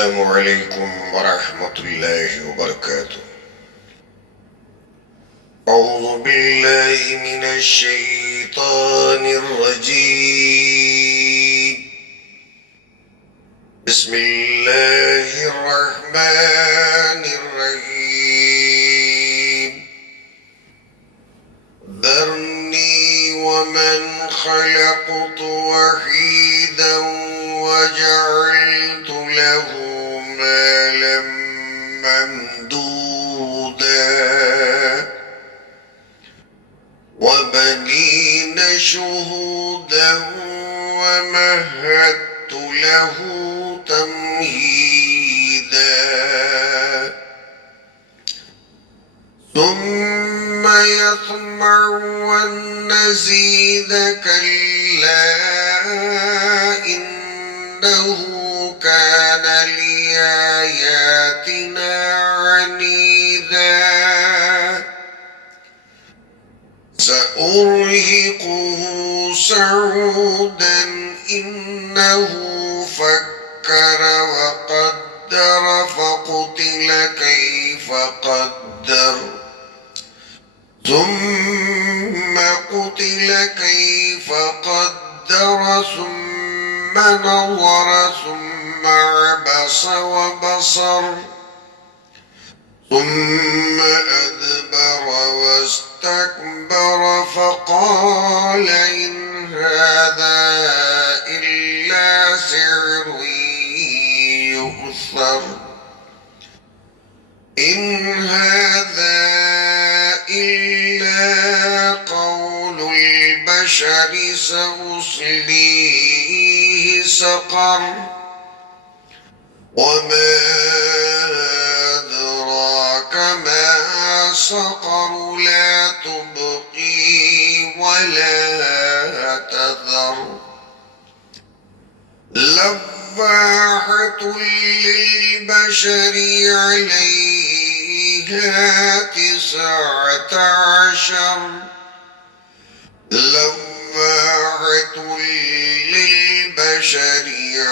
السلام عليكم ورحمة الله وبركاته. أعوذ بالله من الشيطان الرجيم. بسم الله الرحمن الرحيم. ذرني ومن خلقت وحيدا وجعلت له مالا ممدودا وبنين شهودا ومهدت له تمهيدا ثم يطمع أن أزيد كلا إنه كان لآياتنا عنيدا سأرهقه صعودا إنه فكر وقدر فقتل كيف قدر ثم قتل كيف قدر ثم نظر ثم عبس وبصر ثم أدبر واستكبر فقال إن هذا إلا سحر يؤثر إن هذا إلا قول البشر سأصليه سقر وما أدراك ما سقر لا تبقي ولا تذر لواحة للبشر عليها 19 لواحة للبشر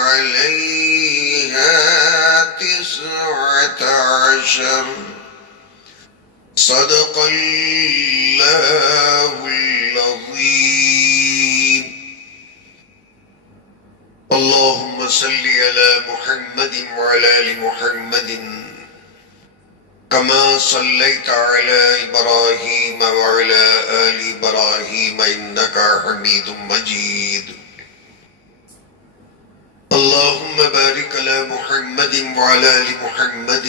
عليها 19 صدق الله العظيم. اللهم صل على محمد وعلى آل محمد كما صليت على إبراهيم وعلى آل إبراهيم إنك حميد مجيد. اللهم بارك على محمد وعلى آل محمد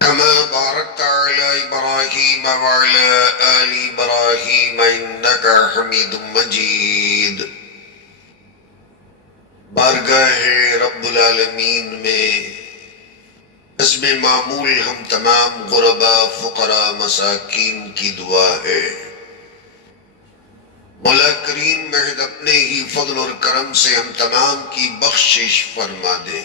كما باركت على إبراهيم وعلى آل إبراهيم إنك حميد مجيد. بارگاہ رب العالمین میں حسب معمول ہم تمام غربا فقراء مساکین کی دعا ہے مولا کریم محض اپنے ہی فضل اور کرم سے ہم تمام کی بخشش فرما دے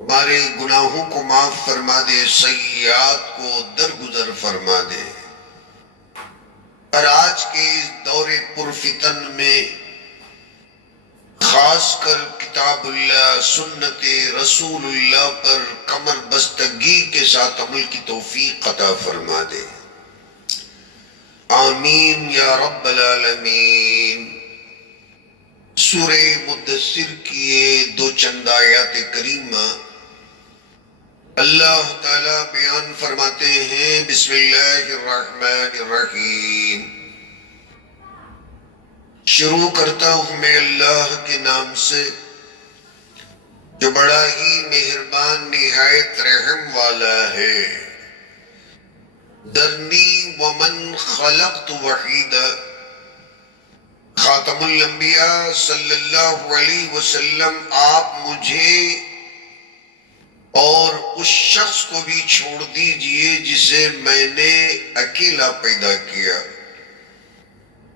ہمارے گناہوں کو معاف فرما دے سیئات کو درگزر فرما دے اور آج کے اس دور پرفتن میں خاص کر کتاب اللہ سنت رسول اللہ پر کمر بستگی کے ساتھ عمل کی توفیق عطا فرما دے آمین یا رب العالمین. سورہ مدثر کی یہ 2 چند آیات کریمہ اللہ تعالیٰ بیان فرماتے ہیں بسم اللہ الرحمن الرحیم. شروع کرتا ہوں میں اللہ کے نام سے جو بڑا ہی مہربان نہایت رحم والا ہے. ذرنی ومن خلقت وحیدا. خاتم الانبیاء صلی اللہ علیہ وسلم آپ مجھے اور اس شخص کو بھی چھوڑ دیجئے جسے میں نے اکیلا پیدا کیا.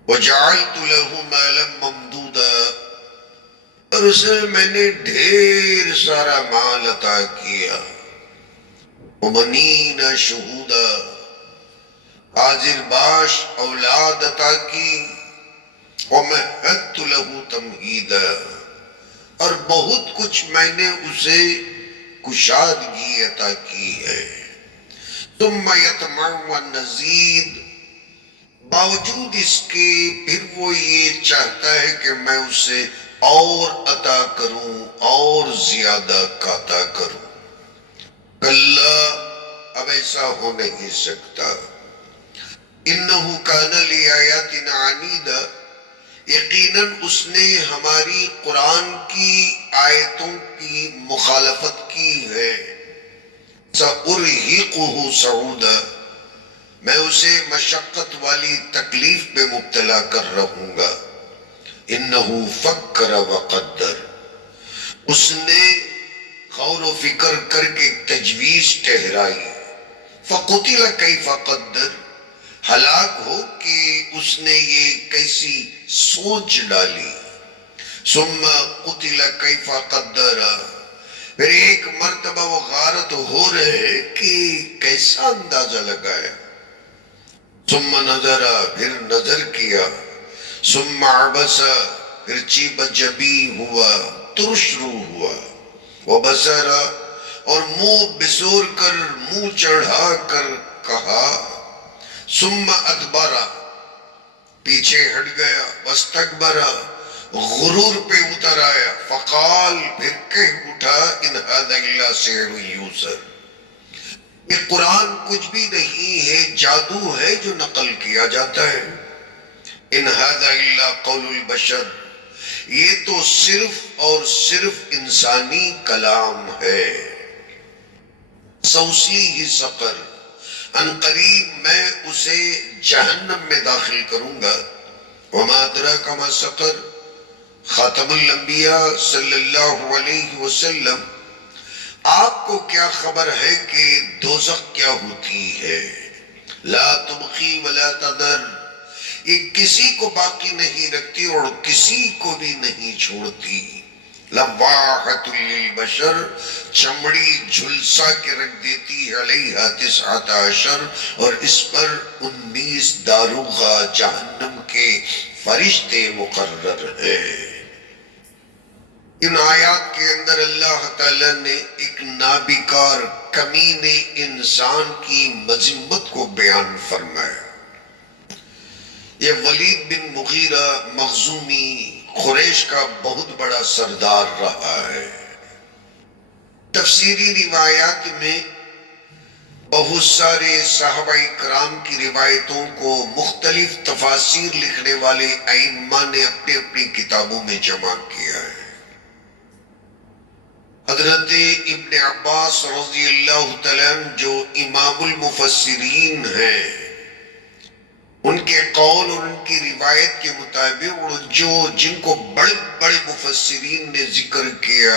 وَجَعَلْتُ لَهُ مَالًا مَمْدُودًا. اور اسے میں نے ڈھیر سارا مال عطا کیا. وَبَنِينَ شُهُودًا. حاضر باش اولاد عطا کی. وَمَهَّدْتُ لَهُ تَمْهِيدًا. اور بہت کچھ میں نے اسے کشادگی عطا کی ہے. ثم یطمع والنزید، باوجود اس کے پھر وہ یہ چاہتا ہے کہ میں اسے اور عطا کروں، اور زیادہ عطا کروں. کلا، اب ایسا ہو نہیں سکتا. انہو کان لآیاتنا عنیدا، یقیناً اس نے ہماری قرآن کی آیتوں کی مخالفت کی ہے. سأرہقہ صعودا، میں اسے مشقت والی تکلیف پہ مبتلا کر رہوں گا. انہو فکر وقدر، اس نے غور و فکر کر کے تجویز ٹہرائی. فقتل کیف قدر، ہلاک ہو کہ اس نے یہ کیسی سوچ ڈالی. ثم قتل کیف قدر، پھر ایک مرتبہ وہ غارت ہو رہے کہ کیسا اندازہ لگایا. ثم نظر، پھر نظر کیا. ثم عبس، پھر چیب جبی ہوا، ترش رو ہوا. وبصر، اور منہ بسور کر، منہ چڑھا کر کہا. ثم ادبر، پیچھے ہٹ گیا. واستکبر، غرور پہ اتر آیا. فقال، پھر کہہ اٹھا. ان ھذا الا سحر یوسر، یہ قرآن کچھ بھی نہیں ہے، جادو ہے جو نقل کیا جاتا ہے. ان ھذا الا قول البشر، یہ تو صرف اور صرف انسانی کلام ہے. سوسلیہ سقر، ان قریب میں اسے جہنم میں داخل کروں گا. وما ادراک ما سقر، خاتم الانبیاء صلی اللہ علیہ وسلم، آپ کو کیا خبر ہے کہ دوزخ کیا ہوتی ہے؟ لا تبقی ولا تذر، یہ کسی کو باقی نہیں رکھتی اور کسی کو بھی نہیں چھوڑتی. لواحۃ للبشر، چمڑی جھلسا کے رکھ دیتی ہے. علیہا 19، اور اس پر 19 داروغہ جہنم کے فرشتے مقرر ہیں. ان آیات کے اندر اللہ تعالیٰ نے ایک نابکار کمینے انسان کی مذمت کو بیان فرمایا. یہ ولید بن مغیرہ مخزومی قریش کا بہت بڑا سردار رہا ہے. تفسیری روایات میں بہت سارے صحابہ کرام کی روایتوں کو مختلف تفاسیر لکھنے والے ائمہ نے اپنی اپنی کتابوں میں جمع کیا ہے. حضرت ابن عباس رضی اللہ تعالیٰ جو امام المفسرین ہیں، ان کے قول اور ان کی روایت کے مطابق جن کو بڑے بڑے مفسرین نے ذکر کیا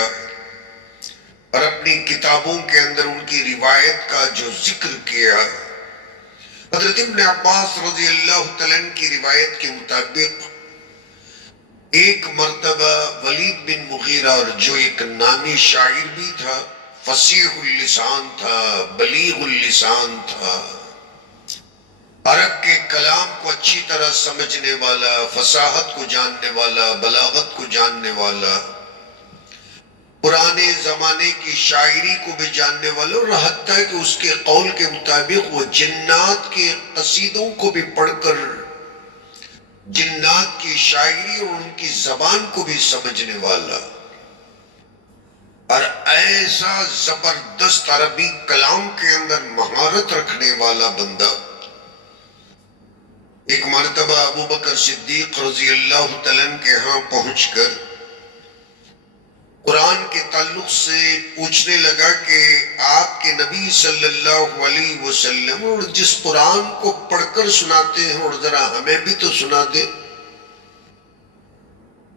اور اپنی کتابوں کے اندر ان کی روایت کا جو ذکر کیا، حضرت ابن عباس رضی اللہ تعالیٰ کی روایت کے مطابق ایک مرتبہ ولید بن مغیرہ، اور جو ایک نامی شاعر بھی تھا، فصیح اللسان تھا، بلیغ اللسان تھا، عرب کے کلام کو اچھی طرح سمجھنے والا، فصاحت کو جاننے والا، بلاغت کو جاننے والا، پرانے زمانے کی شاعری کو بھی جاننے والا، اور حتیٰ کہ اس کے قول کے مطابق وہ جنات کے قصیدوں کو بھی پڑھ کر جنات کی شاعری اور ان کی زبان کو بھی سمجھنے والا، اور ایسا زبردست عربی کلام کے اندر مہارت رکھنے والا بندہ. ایک مرتبہ ابو بکر صدیق رضی اللہ تعالیٰ کے ہاں پہنچ کر قرآن کے تعلق سے پوچھنے لگا کہ آپ کے نبی صلی اللہ علیہ وسلم اور جس قرآن کو پڑھ کر سناتے ہیں اور ذرا ہمیں بھی تو سنا دے.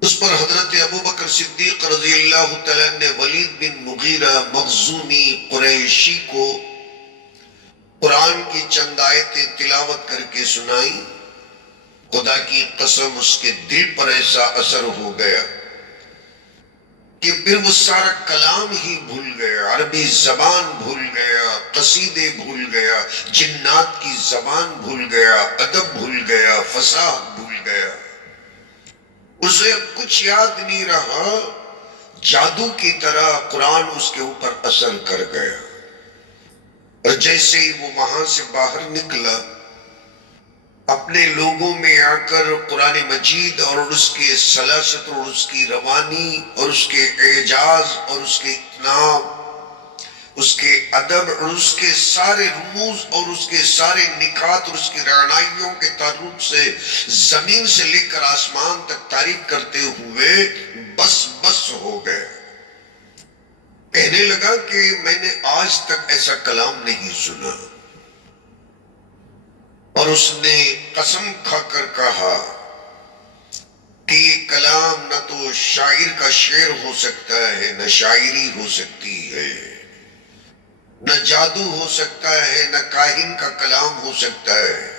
اس پر حضرت ابو بکر صدیق رضی اللہ تعالیٰ نے ولید بن مغیرہ مخزومی قریشی کو قرآن کی چند آیتیں تلاوت کر کے سنائی. خدا کی قسم اس کے دل پر ایسا اثر ہو گیا کہ پھر وہ سارا کلام ہی بھول گیا، عربی زبان بھول گیا، قصیدے بھول گیا، جنات کی زبان بھول گیا، ادب بھول گیا، فصاحت بھول گیا. اسے کچھ یاد نہیں رہا. جادو کی طرح قرآن اس کے اوپر اثر کر گیا، اور جیسے ہی وہ وہاں سے باہر نکلا، اپنے لوگوں میں آ کر قرآن مجید اور اس کے سلاست اور اس کی روانی اور اس کے اعجاز اور اس کے اتناب، اس کے ادب اور اس کے سارے رموز اور اس کے سارے نکات اور اس کی رعنائیوں کے تعلق سے زمین سے لے کر آسمان تک تعریف کرتے ہوئے بس بس ہو گئے۔ کہنے لگا کہ میں نے آج تک ایسا کلام نہیں سنا، اور اس نے قسم کھا کر کہا کہ یہ کلام نہ تو شاعر کا شعر ہو سکتا ہے، نہ شاعری ہو سکتی ہے، نہ جادو ہو سکتا ہے، نہ کاہن کا کلام ہو سکتا ہے،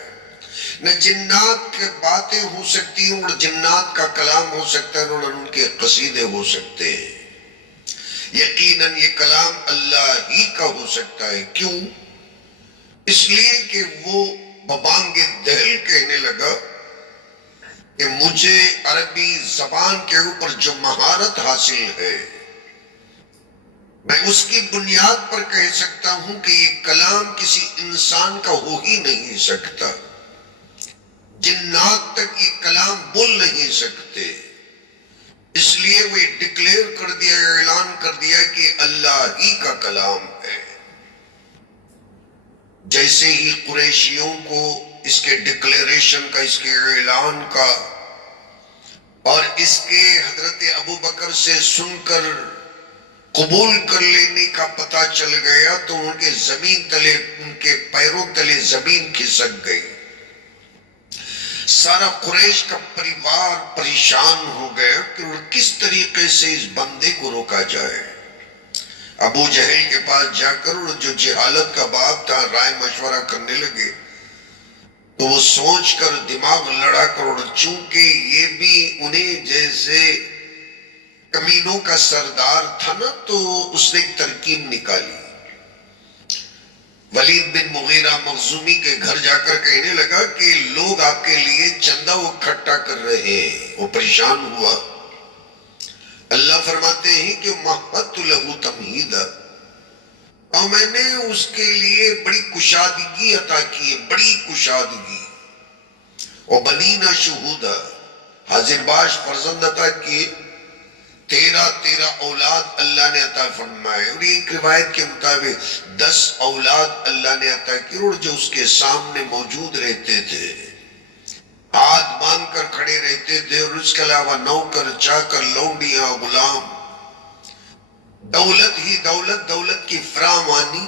نہ جنات کی باتیں ہو سکتی ہیں، اور جنات کا کلام ہو سکتا ہے، اور ان کے قصیدے ہو سکتے ہیں۔ یقیناً یہ کلام اللہ ہی کا ہو سکتا ہے۔ کیوں؟ اس لیے کہ وہ ببانگ دہل کہنے لگا کہ مجھے عربی زبان کے اوپر جو مہارت حاصل ہے، میں اس کی بنیاد پر کہہ سکتا ہوں کہ یہ کلام کسی انسان کا ہو ہی نہیں سکتا، جنات تک یہ کلام بول نہیں سکتے۔ اس لیے وہ ڈکلیئر کر دیا، اعلان کر دیا کہ اللہ ہی کا کلام ہے۔ جیسے ہی قریشیوں کو اس کے ڈکلیریشن کا، اس کے اعلان کا اور اس کے حضرت ابوبکر سے سن کر قبول کر لینے کا پتہ چل گیا، تو ان کے زمین تلے، ان کے پیروں تلے زمین کھسک گئی۔ سارا قریش کا پریوار پریشان ہو گیا کہ کس طریقے سے اس بندے کو روکا جائے۔ ابو جہل کے پاس جا کر جو جہالت کا باپ تھا رائے مشورہ کرنے لگے، تو وہ سوچ کر دماغ لڑا کر، اور چونکہ یہ بھی انہیں جیسے کمینوں کا سردار تھا نا، تو اس نے ایک ترکیب نکالی۔ ولید بن مغیرہ مخزومی کے گھر جا کر کہنے لگا کہ لوگ آپ کے لیے چندہ اکٹھا کر رہے ہیں۔ وہ پریشان ہوا۔ اللہ فرماتے ہیں کہ مہدت لہو تمہیدا، اور میں نے اس کے لیے بڑی کشادگی عطا کی ہے، بڑی کشادگی، اور بنینا شہودا، حاضر باش فرزند عطا کیے، 13 اولاد اللہ نے عطا فرمائے، اور ایک روایت کے مطابق 10 اولاد اللہ نے عطا کی، اور جو اس کے سامنے موجود رہتے تھے ہاتھ باندھ کر کھڑے رہتے تھے، اور اس کے علاوہ نوکر چاکر لونڈیاں غلام، دولت ہی دولت، دولت کی فراوانی۔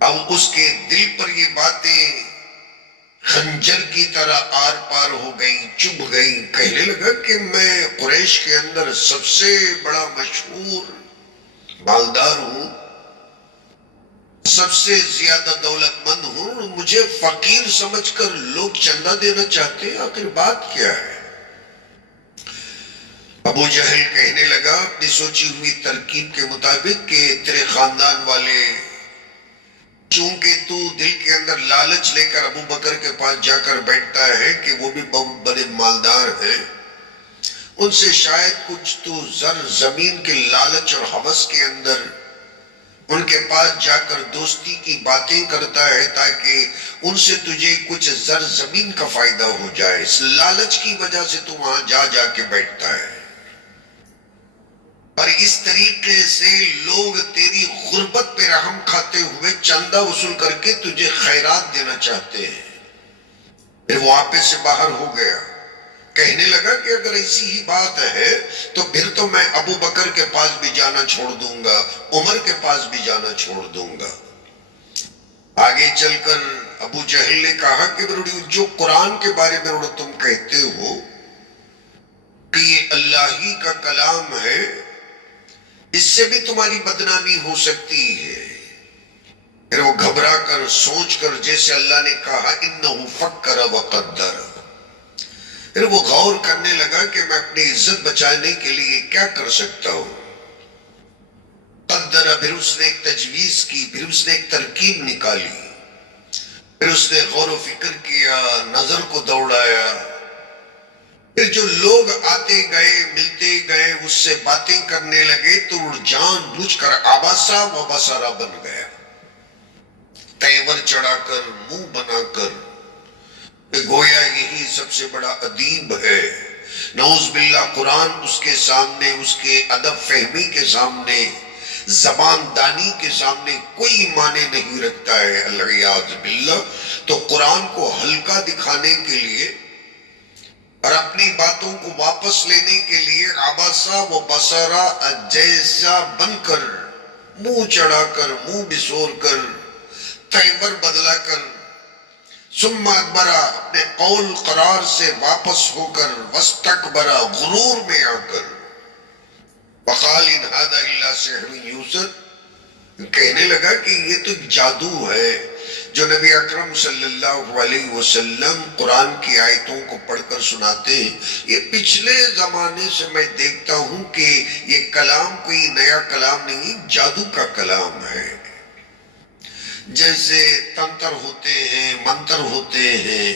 اب اس کے دل پر یہ باتیں خنجر کی طرح آر پار ہو گئیں، چبھ گئیں۔ کہنے لگا کہ میں قریش کے اندر سب سے بڑا مشہور مالدار ہوں، سب سے زیادہ دولت مند ہوں، مجھے فقیر سمجھ کر لوگ چندہ دینا چاہتے ہیں، آخر بات کیا ہے؟ ابو جہل کہنے لگا اپنی سوچی ہوئی ترکیب کے مطابق کہ تیرے خاندان والے، چونکہ تو دل کے اندر لالچ لے کر ابو بکر کے پاس جا کر بیٹھتا ہے کہ وہ بھی بہت بڑے مالدار ہیں، ان سے شاید کچھ تو زر زمین کے لالچ اور ہوس کے اندر ان کے پاس جا کر دوستی کی باتیں کرتا ہے، تاکہ ان سے تجھے کچھ زر زمین کا فائدہ ہو جائے۔ اس لالچ کی وجہ سے تو وہاں جا جا کے بیٹھتا ہے، اور اس طریقے سے لوگ تیری غربت پہ رحم کھاتے ہوئے چندہ وصول کر کے تجھے خیرات دینا چاہتے ہیں۔ پھر وہ آپے سے باہر ہو گیا، کہنے لگا کہ اگر ایسی ہی بات ہے تو پھر تو میں ابو بکر کے پاس بھی جانا چھوڑ دوں گا، عمر کے پاس بھی جانا چھوڑ دوں گا۔ آگے چل کر ابو جہل نے کہا کہ جو قرآن کے بارے میں تم کہتے ہو کہ یہ اللہ ہی کا کلام ہے، اس سے بھی تمہاری بدنامی ہو سکتی ہے۔ پھر وہ گھبرا کر سوچ کر جیسے اللہ نے کہا انہو فکر وقدر، پھر وہ غور کرنے لگا کہ میں اپنی عزت بچانے کے لیے کیا کر سکتا ہوں۔ قدر، پھر اس نے ایک تجویز کی، پھر اس نے ایک ترکیب نکالی، پھر اس نے غور و فکر کیا، نظر کو دوڑایا، پھر جو لوگ آتے گئے ملتے گئے اس سے باتیں کرنے لگے تو جان بوجھ کر آباسا و بسارا بن گیا، تیور چڑھا کر منہ بنا کر، گویا یہی سب سے بڑا ادیب ہے۔ نعوذ باللہ قرآن اس کے سامنے، اس کے ادب فہمی کے سامنے، زبان دانی کے سامنے کوئی معنی نہیں رکھتا ہے، العیاذ باللہ۔ تو قرآن کو ہلکا دکھانے کے لیے اور اپنی باتوں کو واپس لینے کے لیے عباسا و بسارا جیسا بن کر، منہ چڑھا کر، منہ بسور کر، تیور بدلا کر، ثم ادبرا اپنے قول قرار سے واپس ہو کر، واستکبرا غرور میں آ کر، وقال ان ھذا الا سحر یوسر، کہنے لگا کہ یہ تو جادو ہے جو نبی اکرم صلی اللہ علیہ وسلم قرآن کی آیتوں کو پڑھ کر سناتے ہیں، یہ پچھلے زمانے سے میں دیکھتا ہوں کہ یہ کلام کوئی نیا کلام نہیں، جادو کا کلام ہے۔ جیسے تنتر ہوتے ہیں، منتر ہوتے ہیں،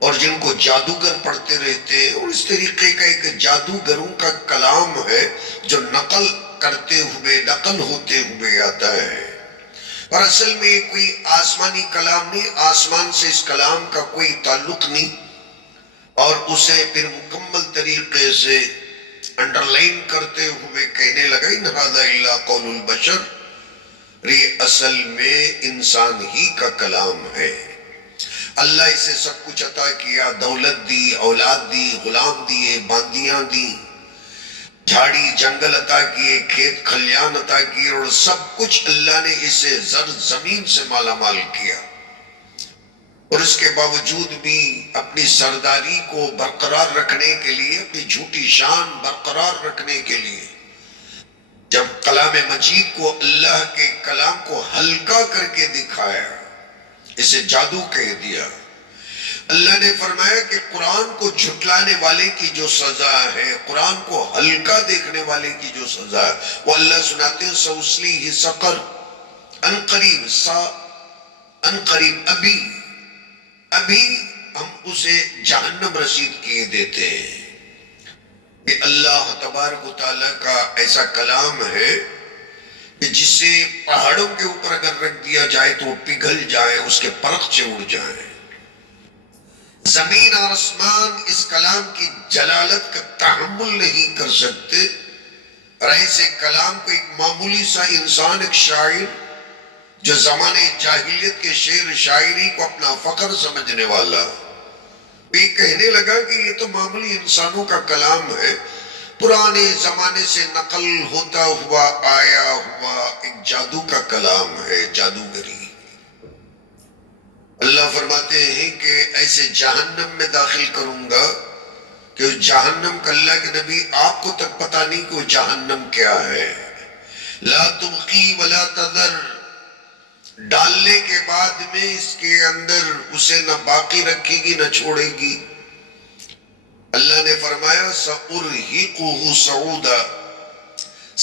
اور جن کو جادوگر پڑھتے رہتے ہیں، اور اس طریقے کا ایک جادوگروں کا کلام ہے جو نقل کرتے ہوئے، نقل ہوتے ہوئے آتا ہے، اور اصل میں یہ کوئی آسمانی کلام نہیں، آسمان سے اس کلام کا کوئی تعلق نہیں، اور اسے پھر مکمل طریقے سے انڈرلائن کرتے ہوئے کہنے لگا ان ھذا الا قول البشر، یہ اصل میں انسان ہی کا کلام ہے۔ اللہ اسے سب کچھ عطا کیا، دولت دی، اولاد دی، غلام دیے، باندیاں دی، جھاڑی جنگل عطا کیے، کھیت کھلیان عطا کیے، اور سب کچھ اللہ نے اسے زر زمین سے مالا مال کیا، اور اس کے باوجود بھی اپنی سرداری کو برقرار رکھنے کے لیے، اپنی جھوٹی شان برقرار رکھنے کے لیے، جب کلام مجید کو، اللہ کے کلام کو ہلکا کر کے دکھایا، اسے جادو کہہ دیا۔ اللہ نے فرمایا کہ قرآن کو جھٹلانے والے کی جو سزا ہے، قرآن کو ہلکا دیکھنے والے کی جو سزا ہے، وہ اللہ سناتے ہیں سَأُصْلِيهِ سَقَرَ، ان قریب ابھی ہم اسے جہنم رسید کیے دیتے ہیں۔ یہ اللہ تبارک و تعالیٰ کا ایسا کلام ہے کہ جسے پہاڑوں کے اوپر اگر رکھ دیا جائے تو وہ پگھل جائے، اس کے پرخچے اڑ جائیں۔ زمین اور آسمان اس کلام کی جلالت کا تحمل نہیں کر سکتے، اور ایسے کلام کو ایک معمولی سا انسان، ایک شاعر جو زمانے جاہلیت کے شعر شاعری کو اپنا فخر سمجھنے والا، یہ کہنے لگا کہ یہ تو معمولی انسانوں کا کلام ہے، پرانے زمانے سے نقل ہوتا ہوا آیا ہوا ایک جادو کا کلام ہے، جادوگری۔ اللہ فرماتے ہیں کہ ایسے جہنم میں داخل کروں گا کہ جہنم کا، اللہ کے نبی آپ کو تک پتہ نہیں کہ وہ جہنم کیا ہے، لا تبقی ولا تذر، ڈالنے کے بعد میں اس کے اندر اسے نہ باقی رکھے گی نہ چھوڑے گی۔ اللہ نے فرمایا سَأُرْهِقُهُ صَعُودًا،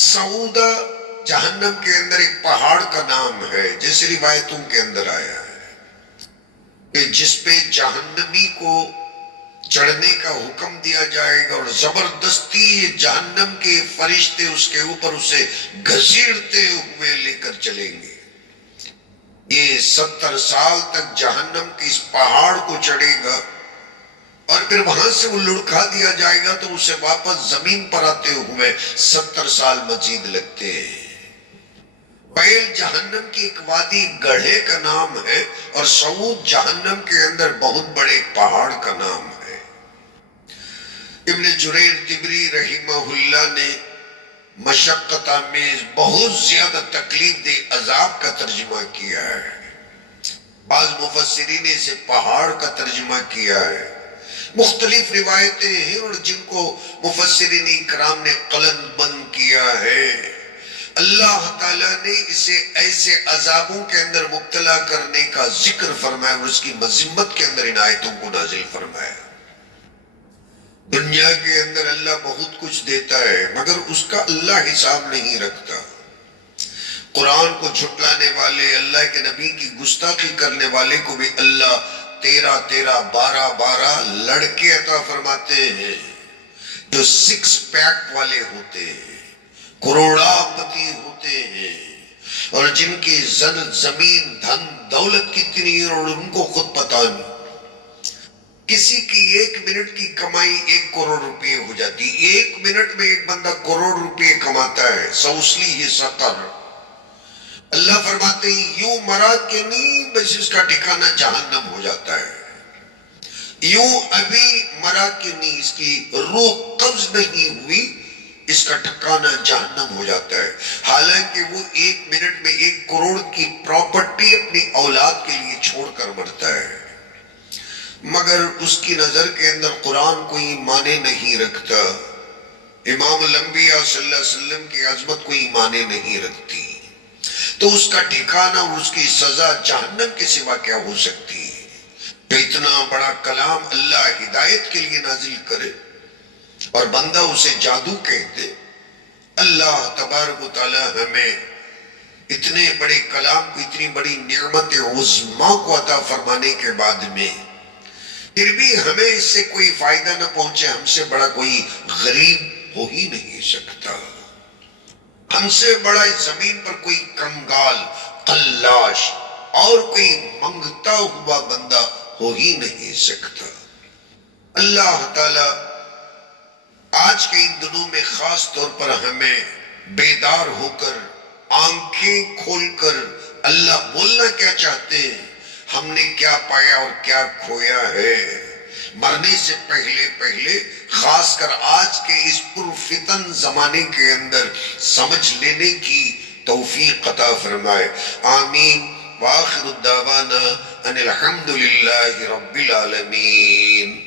صعودہ جہنم کے اندر ایک پہاڑ کا نام ہے، جیسے روایتوں کے اندر آیا ہے کہ جس پہ جہنمی کو چڑھنے کا حکم دیا جائے گا، اور زبردستی یہ جہنم کے فرشتے اس کے اوپر اسے گھسیڑتے ہوئے لے کر چلیں گے۔ یہ 70 سال تک جہنم کے اس پہاڑ کو چڑھے گا، اور پھر وہاں سے وہ لڑکا دیا جائے گا تو اسے واپس زمین پر آتے ہوئے 70 سال مزید لگتے ہیں۔ بیل جہنم کی ایک وادی گڑھے کا نام ہے، اور سعود جہنم کے اندر بہت بڑے پہاڑ کا نام ہے۔ ابن جریر طبری رحمہ اللہ نے مشقت آمیز، بہت زیادہ تکلیف دہ عذاب کا ترجمہ کیا ہے، بعض مفسرین نے اسے پہاڑ کا ترجمہ کیا ہے۔ مختلف روایتیں ہیں، اور جن کو مفسرین اکرام نے قلم بند کیا ہے۔ اللہ تعالیٰ نے اسے ایسے عذابوں کے اندر مبتلا کرنے کا ذکر فرمایا، اور اس کی مذمت کے اندر ان آیتوں کو نازل فرمایا۔ دنیا کے اندر اللہ بہت کچھ دیتا ہے، مگر اس کا اللہ حساب نہیں رکھتا۔ قرآن کو جھٹلانے والے، اللہ کے نبی کی گستاخی کرنے والے کو بھی اللہ 13 12 لڑکے عطا فرماتے ہیں جو 6 پیک والے ہوتے ہیں، کروڑا پتی ہوتے ہیں، اور جن کی زمین دھن دولت کتنی ہے اور ان کو خود پتہ نہیں. کسی کی 1 منٹ کی کمائی 1 کروڑ روپے ہو جاتی. 1 منٹ میں ایک بندہ کروڑ روپے کماتا ہے. سوسلی ہی سقر. اللہ فرماتے ہیں یوں مرا کہ نہیں بس اس کا ٹھکانہ جہنم ہو جاتا ہے. یوں ابھی مرا کہ نہیں، اس کی روح قبض نہیں ہوئی، اس کا ٹھکانہ جہنم ہو جاتا ہے. حالانکہ وہ 1 منٹ میں 1 کروڑ کی پراپرٹی اپنی اولاد کے لیے چھوڑ کر مرتا ہے، مگر اس کی نظر کے اندر قرآن کوئی معنی نہیں رکھتا. امام الانبیاء صلی اللہ علیہ وسلم کی عظمت کوئی معنی نہیں رکھتی. تو اس کا ٹھکانہ اور اس کی سزا جہنم کے سوا کیا ہو سکتی ہے؟ تو اتنا بڑا کلام اللہ ہدایت کے لیے نازل کرے اور بندہ اسے جادو کہتے. اللہ تبارک و تعالی ہمیں اتنے بڑے کلام کو، اتنی بڑی نعمت عظمیٰ کو عطا فرمانے کے بعد میں پھر بھی ہمیں اس سے کوئی فائدہ نہ پہنچے. ہم سے بڑا کوئی غریب ہو ہی نہیں سکتا. ہم سے بڑا اس زمین پر کوئی کنگال، قلاش اور کوئی منگتا ہوا بندہ ہو ہی نہیں سکتا. اللہ تعالی آج کے ان دنوں میں خاص طور پر ہمیں بیدار ہو کر، آنکھیں کھول کر اللہ بولنا کیا چاہتے ہیں، ہم نے کیا پایا اور کیا کھویا ہے، مرنے سے پہلے خاص کر آج کے اس پرفتن زمانے کے اندر سمجھ لینے کی توفیق عطا فرمائے. آمین. وآخر الدعوانا ان الحمد للہ رب العالمین.